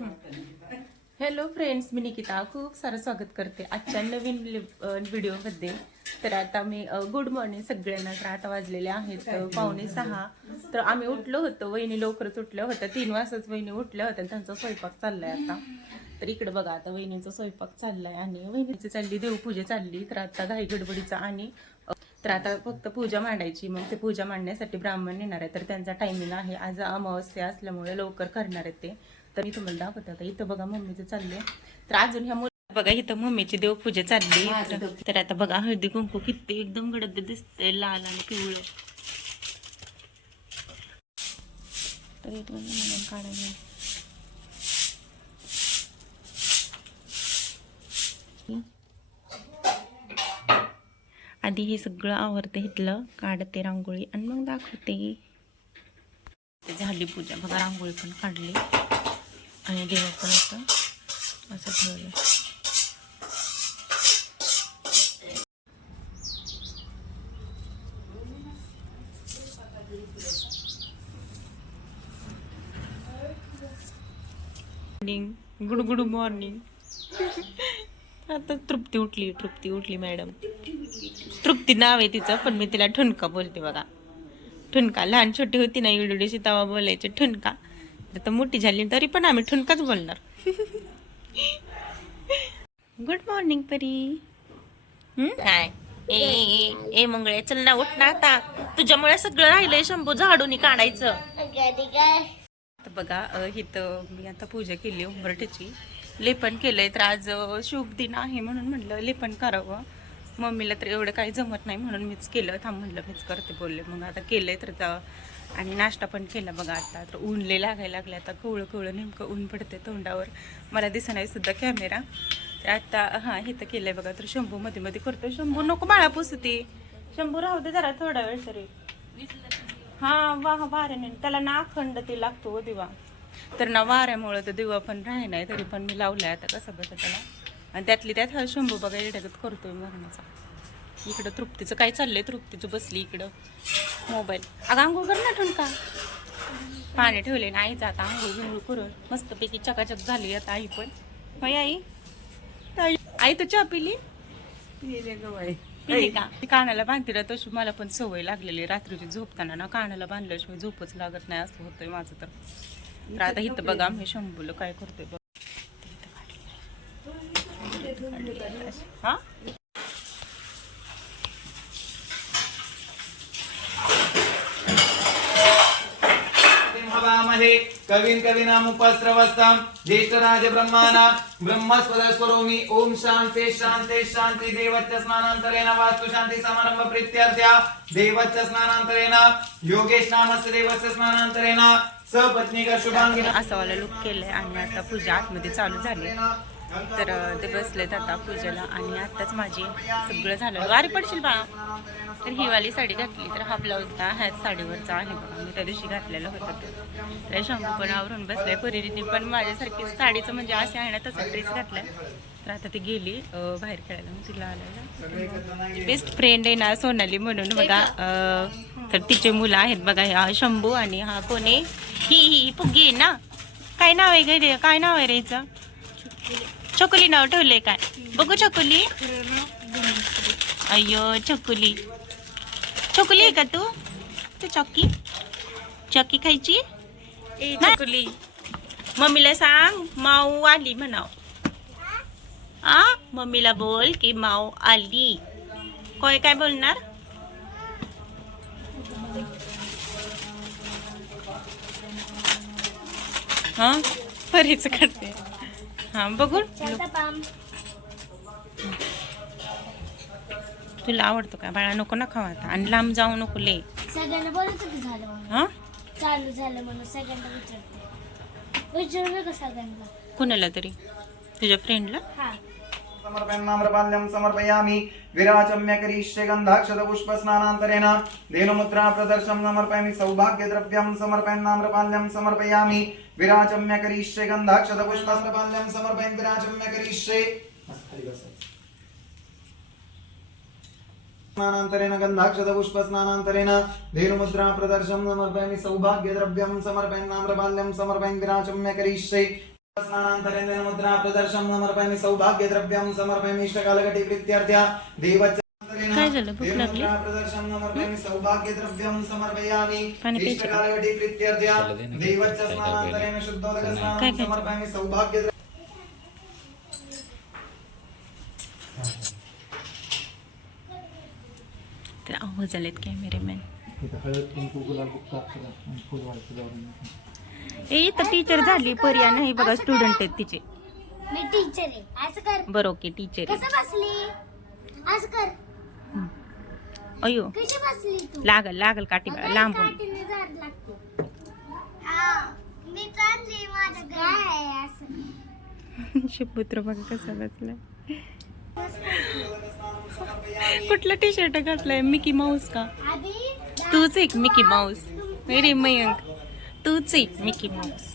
Hello friends, मी निकिता खूप सारं स्वागत करते आजच्या नवीन व्हिडिओमध्ये. तर आता मी गुड मॉर्निंग सगळ्यांना. तर आता वाजलेले आहेत 5:45. तर आम्ही उठलो होतो, वहिनी लवकरच उठल्या होत्या, 3 वाजताच वहिनी उठल्या होत्या. त्यांचा स्वयंपाक चाललाय आता. तर इकडे बघा, आता वहिनीचा स्वयंपाक चाललाय आणि वहिनीची चालली देवपूजा चालली. तर आता घाई गडबडीचा आणि तर आता फक्त पूजा मांडायची. मग ते पूजा मांडण्यासाठी ब्राह्मण येणार आहे. तर त्यांचा टायमिंग आहे, आज अमावस्या असल्यामुळे लवकर करणार आहेत ते. तर मी तुम्हाला दाखवते. आता इथं बघा मम्मीचं चाललंय. तर अजून ह्या बघा इथं मम्मीची देवपूजा चालली. तर आता बघा हळदी कुंकू किती एकदम गडद दिसते, लाल आणि पिवळं. तर इथं काढायला आधी हे सगळं आवरते, इथलं काढते रांगोळी आणि मग दाखवते. झाली पूजा बघा, रांगोळी पण काढली आणि देव पण असं ठेवलं. Good good morning. आता तृप्ती उठली मॅडम. तृप्ती नाव आहे तिचं, पण मी तिला ठुणका बोलते बघा. ठुणका. लहान छोटी होती ना एवढीशी तेव्हा बोलायचे ठुणका. आता मोठी झाली तरी पण आम्ही ठुणकाच बोलणार. गुड मॉर्निंग परी. काय ए मंगळे, चल ना, उठ ना आता. तुझ्यामुळे सगळं राहिलंय शंभू झाडून काढायचं. आता बघा इथं मी आता पूजा केली उंबरठ्याची, लेपन केलंय. तर आज शुभ दिन आहे म्हणून म्हटलं लेपन करावं. मम्मीला तर एवढं काही जमत नाही म्हणून मीच केलं. थांब म्हटलं मीच करते बोलले. मग आता केलंय. तर आणि नाश्ता पण केला बघा. आता तर ऊन लय लागायला लागले. आता कवळं नेमकं ऊन पडते तोंडावर, मला दिसणार सुद्धा कॅमेरा. तर आता हां इथं केलंय बघा. तर शंभू मध्ये मध्ये करतोय. शंभू नको बाळा पुसते. शंभू राहू दे जरा थोडा वेळ तरी. हा वाऱ्याने त्याला ना अखंड ते लागतो हो दिवा. तर ना वाऱ्यामुळे तर दिवा पण राही नाही, तरी पण मी लावलाय आता कसं बसं त्याला. आणि त्यातली त्यात हा शंभू बघा येड्यागत करतोय मरणाचा. इकडं तृप्तीचं काय चाललंय, तृप्तीचं बसली इकडं मोबाईल. अगं आंघोळ कर ना ठुणका. पाणी ठेवले ना आईचं, आता आंघोळ करून मस्तपैकी चकाचक झाली आता आई पण. होय आई तर चहा पिली का? कानाला बांधते तशी मला पण सवय लागलेली. रात्रीची झोपताना ना कानाला बांधल्याशिवाय झोपच लागत नाही, असं होतंय माझं. तर आता इथं बघा मी शंभूला काय करतोय बघ. हा कवीनामुपस्रवस्तम ज्येष्ठराज ब्रह्माना ब्रह्मस्पदस्वरोमि. ओम शांति शांति शांति. देवच्च स्नानांतरेण वास्तु शांति समारंभ प्रीत्यर्थ्या. देवच्च स्नानांतरेण योगेश नामस्य देवस्य स्नानांतरेण सपत्नीका शुभांगी. असं वाला लुक केलंय. आणि आता पूजा आतमध्ये चालू झाली. तर ते बसलेत आता पूजेला. आणि आताच माझी सगळं झालं. वारी पडशील बा. तर ही वाली साडी घातली. तर हा ब्लाऊज ना ह्याच साडीवरचा आहे बघा, मी त्या दिवशी घातलेलं होतं. तर शंभू पण आवरून बसलाय. परीने पण माझ्यासारखी साडीचं म्हणजे असे आहे ना तसा ड्रेस घातलाय. तर आता ती गेली बाहेर खेळायला. मग तिला आलायला बेस्ट फ्रेंड आहे ना सोनाली म्हणून बघा. तर तिचे मुलं आहेत बघा, हा शंभू आणि हा कोणी ही पुग्गी ना. काय नाव आहे गे, काय नाव आहे रेचं? चकुली नाव ठेवलंय काय बघू. चकुली. अय्यो चकुली. चकुली आहे का तू? चक्की चक्की खायची चकुली. मम्मीला सांग माऊ आली म्हणाव. मम्मीला बोल की माऊ आली. काय बोलणार? हा परीच करते. हा बघू. तुला आवडतो का बाळा? नको ना खावा आता. आणि लांब जाऊ नको ले. सगळ्यांना बोलत झालं. हा चालू झालं म्हणून सगळ्यांना विचारू नका सगळ्यांना. कुणाला तरी तुझ्या फ्रेंडला. हा समर्पयाम्यं समर्पयामि. विराचम्य करिष्ये गन्धाक्षतपुष्प स्नानान्तरेण धेनुमुद्रा प्रदर्शनं समर्पयामि. सौभाग्यद्रव्यं समर्पयाम्यं समर्पयामि. विराचम्य करिष्ये गन्धाक्षतपुष्प समर्पयामि. विराचम्य करिष्ये स्नानान्तरेण गन्धाक्षतपुष्प स्नानान्तरेण धेनुमुद्रा प्रदर्शनं समर्पयामि. सौभाग्यद्रव्यं समर्पयाम्यं समर्पयामि. विराचम्य करिष्ये स्नानान्तरेण मुद्रा प्रदर्शनं समर्पयामि सौभाग्य द्रव्यं समर्पयामि इष्टकालघटी प्रीत्यर्थ्या देवस्य काय झालं भूक लागली प्रदर्शनं समर्पयामि सौभाग्य द्रव्यं समर्पयामि पाणी प्यायचं. इष्टकालघटी प्रीत्यर्थ्या देवस्य स्नानान्तरेण शुद्धोदक काय स्नानं काय? समर्पयामि सौभाग्य तर आवाज आलेत कॅमेरामॅन ए इथं टीचर झाली पर्या नाही बघा स्टुडंट आहेत तिचे मी टीचर आहे असं कर बरं ओके टीचर कसं बसली असं कर अयो कशी बसली तू लागल लागल काठी बाळा, लांबून काठीने झाड लागते मी चालली माझं काय आहे असं शिवपुत्र बघा कसा बसला कुठला टी शर्ट घातलाय मिकी माऊस का आधी तूच एक मिकी माऊस अरे मयंक तूच एक मिकी माऊस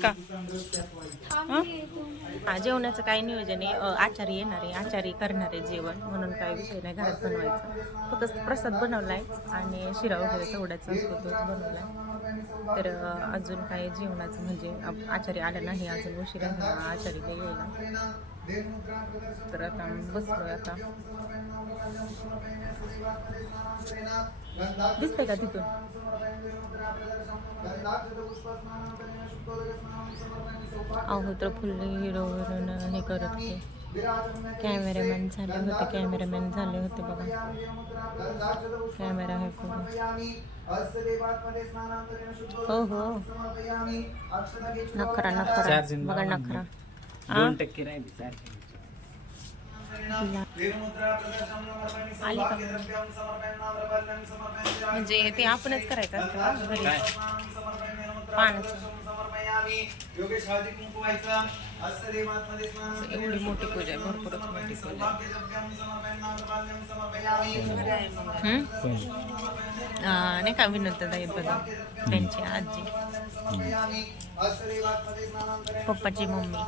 का हं? हा जेवणाचं काय नियोजन आहे आचारी येणार आहे आचारी करणार आहे जेवण म्हणून काय विषय नाही घरात बनवायचं फक्त प्रसाद बनवलाय आणि शिरा वगैरे तेवढाच संस्कृत बनवलाय तर अजून काय जेवणाचं म्हणजे आचारी आला नाही अजून उशिरा झाला आचारी काही यायला तर आता बसलोय आता दिसतंय का तिथून अहो तर फुल हिरोवरून हे करत होते कॅमेरामॅन झाले होते बघा कॅमेरा हे करून हो हो नखरा बघा नखरा आली का म्हणजे ते आपणच करायचं असतं घरी पाण्याचं एवढी मोठी पूजा आहे भरपूरच मोठी पूजा नाही का विनोद दादा बघा त्यांची आजी पप्पाची मम्मी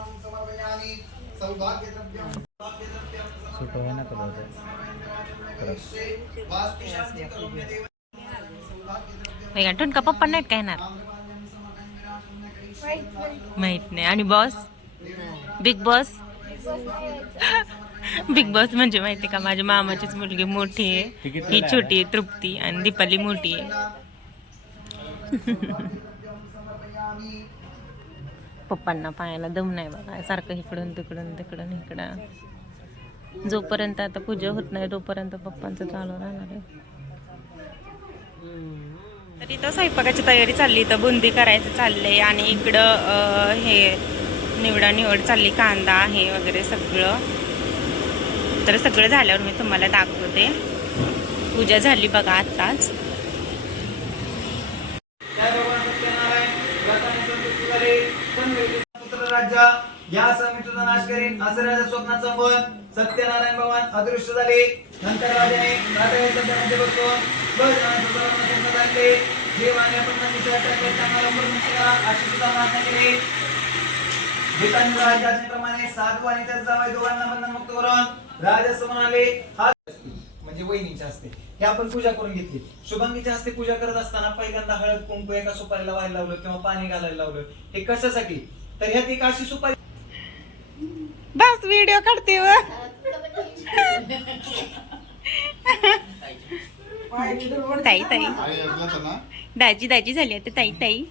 ठणका पप्पा नाहीत काय येणार माहित नाही आणि बॉस बिग बॉस म्हणजे माहिती का माझ्या मामाचीच मुलगी मोठी आहे ही छोटी आहे तृप्ती आणि दीपाली मोठी आहे पप्पांना पायाला दम नाही बघा सारखं इकडून इकडं जोपर्यंत आता पूजा होत नाही तोपर्यंत पप्पांचं चालू राहणार आहे तर इथं स्वयंपाकाची तयारी चालली तर बुंदी करायचं चाललंय आणि इकडं हे निवड चालली कांदा आहे वगैरे सगळं तर सगळं झाल्यावर मी तुम्हाला दाखवते पूजा झाली बघा आत्ताच राज्य या समितीचा नाश करीन असं राजा स्वप्नाचं मन सत्यनारायण भगवान अदृश्य झाले नंतर राजाने राजा सत्यामध्ये बसून देवाने आपण अशी सुद्धा प्रार्थना केली गीतांप्रमाणे साधू आणि त्याचा जावई दोघांना बंधनमुक्त करून राजासमोर आले म्हणजे वहिनीच्या हस्ते हे आपण पूजा करून घेतली शुभांगीच्या हस्ते पूजा करत असताना पहिल्यांदा हळद कुंकू एका सुपारीला व्हायला लावलं किंवा पाणी घालायला लावलं हे कशासाठी तर ह्यात एक अशी सुपारी बस व्हिडिओ काढते व ताई दाजी झाली आता ताई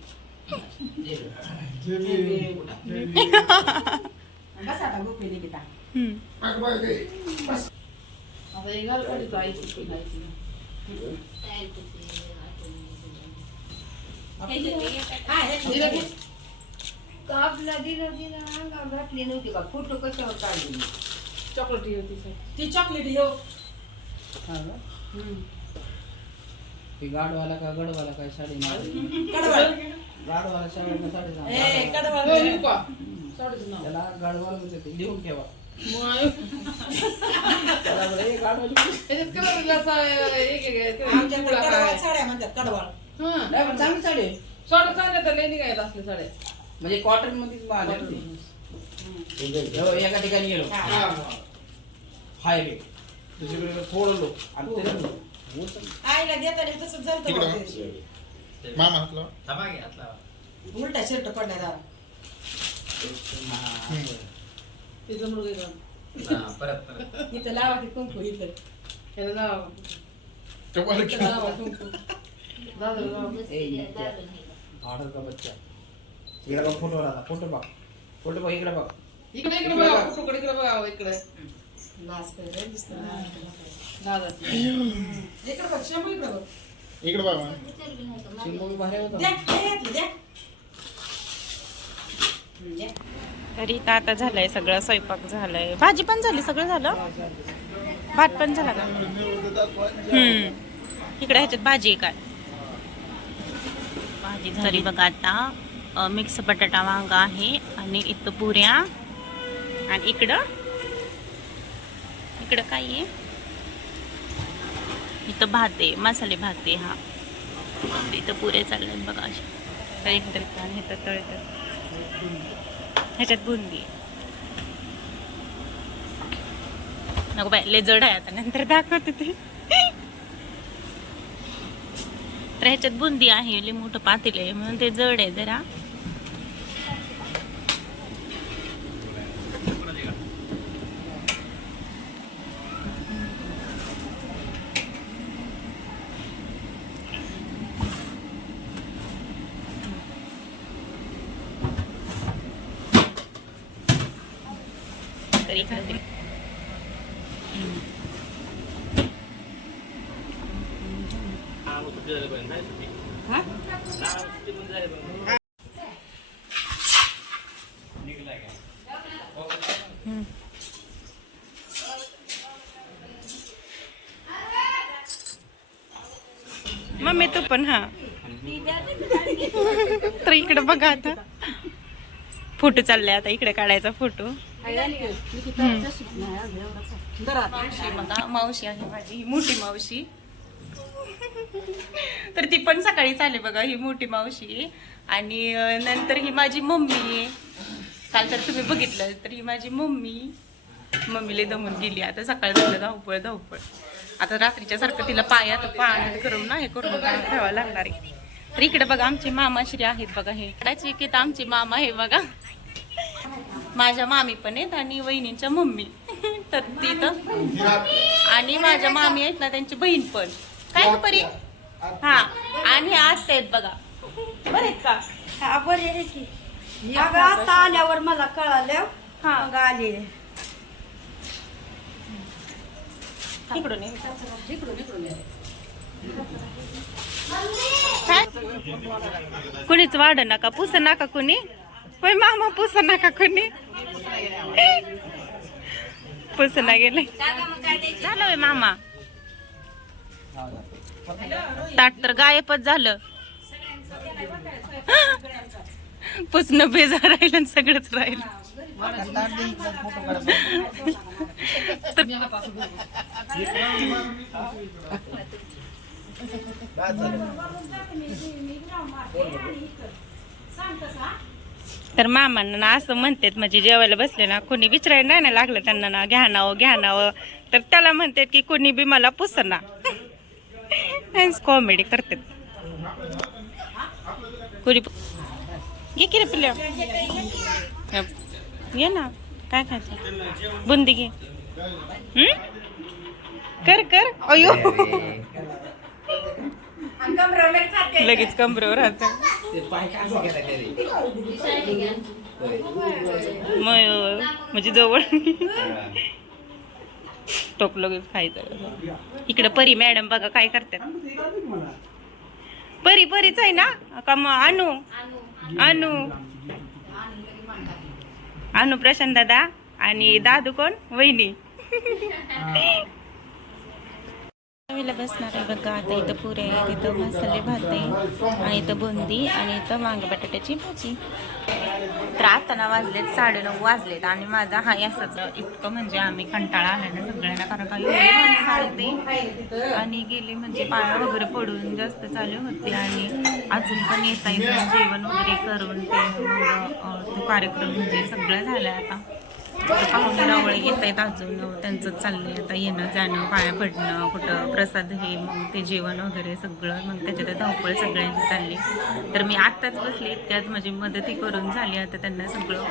घातली नव्हती का फोटो कशावर काढली चॉकलेटी होती ती चॉकलेटी हो गाडवाला का गडवाला काय साडी गाडवाला साडी त्याला गाडवाला लिहून ठेवा साड्या म्हणतात कडवाळ चांगली साडी साड्या चांगल्या तर लेणी काय असले साड्या म्हणजे कॉटन मध्येच एका ठिकाणी गेलो हायवे दुसरीकडे थोडं लोक आईला देताना तसंच झालं मामा हातला उलटा शर्ट पडला तिचं मुलगा इथं लावा की कुंकू इथं त्याला लावा इथं लावा कुंकू दादा लावा ऑर्डर का बच्चा इकडे बघ फोटो आला फोटो बघ इकडे बघ इकडे इकडे बघा कुठं इकडे बघा इकडे लाज करे दिसतं दादा इकडे बघ शंभू इकडे बघ इकडे बाबा शिंबू बाहेर होता तरी तर आता झालंय सगळं, स्वयंपाक झालंय, भाजी पण झाली, सगळं झालं, भात पण झाला का? इकडे ह्याच्यात भाजी आहे काय? भाजी तरी बघा आता मिक्स बटाटा वांगा आहे आणि इथं पुऱ्या आणि इकडं काय आहे? इथं भात आहे, मसाले भात आहे. हा इथं पुरे चालले बघा असे तळीत आणि इथं तळीत ह्याच्यात बुंदी आहे. नको बाय लय जड आहे, आता नंतर दाखवते ते. तर ह्याच्यात बुंदी आहे, लय मोठं पातेल आहे म्हणून ते जड आहे जरा. तरी खाते. मम्मी तू पण. हा तर इकडे बघा आता फोटो चाललाय, आता इकडे काढायचा फोटो. मावशी आहे माझी, मोठी मावशी. तर ती पण सकाळी चाले बघा, ही मोठी मावशी. आणि नंतर ही माझी मम्मी आहे. काल तर तुम्ही बघितलं, तर ही माझी मम्मीला दमून गेली. आता सकाळ झालं धावपळ. आता रात्रीच्या सारखं तिला पायात पाण्यात करून ना हे करून ठेवावं लागणार आहे. तर इकडे बघा आमचे मामाश्री आहेत बघा, हे इकडाची की आमची मामा आहे बघा. माझ्या मामी पण आहेत आणि वहिनींच्या मम्मी तर तिथं, आणि माझ्या मामी आहेत ना त्यांची बहीण पण. काय परी? हा आणि आज आहेत बघा. बरे आहेत का? हा बरे आहे की. अगं आता आल्यावर मला कळालं, हा मग आले. इकडून ये. इकडून काय कुणीच वाढ नका, पुस नका कुणी. होय मामा, पुस नका कुणी. पुसना गेले झालं होय मामा. ताट तर गायबच झालं. पुसणं बेजार राहिलं आणि सगळंच राहिलं. तर मामांना असं म्हणतात, म्हणजे जेवायला बसले ना कोणी विचारायला नाही ना लागलं त्यांना ना घ्या नावं, तर त्याला म्हणतात की कोणी बी मला पुसना. कॉमेडी करतात. कोणी घे की रे पिल्या, घे ना, काय खायचं? बुंदी घे. कर अयो, लगेच कमरेवर राहत. म्हणजे जवळ टोप लगेच खायचं. इकडे परी मॅडम बघा काय करतात. परीच आहे ना का? मग अनु प्रशांत दादा आणि दादू कोण? वहिनी. बसणार आहे बघा. आता इथं पुरे आहे, इथं मसाले भात आहे आणि इथं बुंदी आणि इथं वांगे बटाट्याची भाजी. तर आता ना वाजलेत 9:30 वाजलेत आणि माझा हा असंच इतकं म्हणजे आम्ही कंटाळा आला ना सगळ्यांना, कारण का एवढी माणसं आलते आणि गेले म्हणजे पाया वगैरे पडून जास्त चालू होते आणि अजून पण येता जेवण वगैरे करून ते मग तो कार्यक्रम म्हणजे सगळं झालं आता. पाहुणे रावळे येत आहेत अजून, त्यांचं चाललंय आता येणं जाणं, पाया पडणं, कुठं प्रसाद हे, मग ते जेवण वगैरे सगळं, मग त्याच्यात धावपळ सगळ्यांची चालली. तर मी आत्ताच बसले, इतक्यात माझी मदतही करून झाली. आता त्यांना सगळं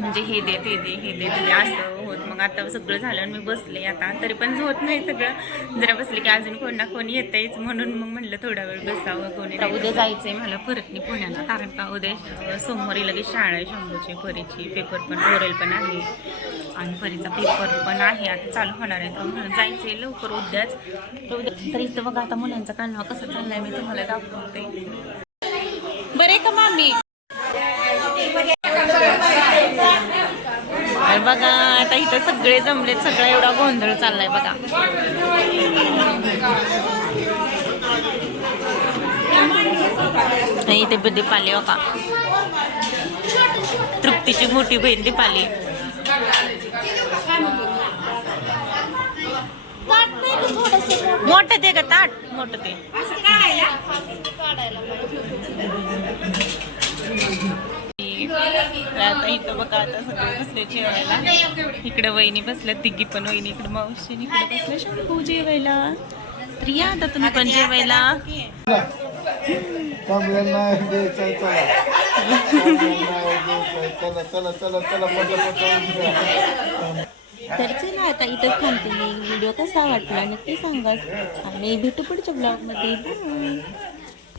म्हणजे हे दे ते दे हे दे ते असं होत. मग आता सगळं झालं मी बसले. आता तरी पण होत नाही सगळं, जरा बसले की अजून कोण ना कोणी येतंयच, म्हणून मग म्हटलं थोडा वेळ बसावं. कोणी उद्या जायचंय मला परत नाही पुण्याला, कारण का उद्या सोमवारी लगेच शाळा आहे शंभूची, परीची पेपर पण ओरल पण आहे आणि परीचा पेपर पण आहे आता चालू होणार आहे. तर म्हणून जायचंय लवकर उद्याच. तर इथं बघा आता मुलांचा कालवा कसा चाललाय मी तुम्हाला दाखवते. बरे का मामी? बघा आता इथं सगळे जमलेत, सगळा एवढा गोंधळ चाललाय बघा. इथे दीपाली हो का, तृप्तीची मोठी बहीण दीपाली. मोठं ते का ताट मोठं ते आता इथं बघा आता सगळे बसले जेवायला. इकडे वहिनी बसल्या, तिघी पण वहिनी इकडे मावशी, इकडे बसले शंभू जेवायला. तर या आता तुम्ही पण जेवायला. तर चला आता इथंच थांबते मी. व्हिडिओ कसा वाटला नक्की सांगा आणि भेटू पुढच्या ब्लॉगमध्ये. बाय.